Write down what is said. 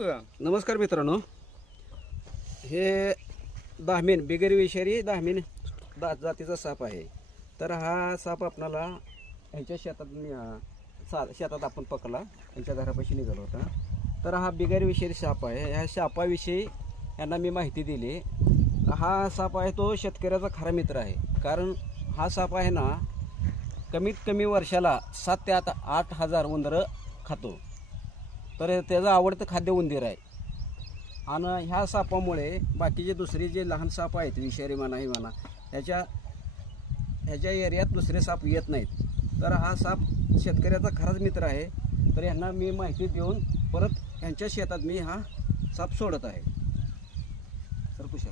नमस्कार मित्रांनो, हे दाहमीन बिगर विषारी दाहमीन जातीचा साप आहे. तर हा साप आपणाला ह्यांच्या शेतात आपण पकडला, ह्यांच्या घरापाशी निघाला होता. तर हा बिगर विषारी साप आहे. ह्या सापाविषयी यांना मी माहिती दिली. हा साप आहे तो शेतकऱ्याचा खरा मित्र आहे. कारण हा साप आहे ना, कमीत कमी वर्षाला 7 ते 8 हजार उंदरं खातो. तर त्याचं आवडतं खाद्य उंदीर आहे. आणि ह्या सापामुळे बाकीचे दुसरे जे लहान साप आहेत, विषारी म्हणा हे म्हणा, ह्याच्या एरियात दुसरे साप येत नाहीत. तर हा साप शेतकऱ्याचा खराच मित्र आहे. तर यांना मी माहिती देऊन परत ह्यांच्या शेतात मी हा साप सोडत आहे. सर कुशल.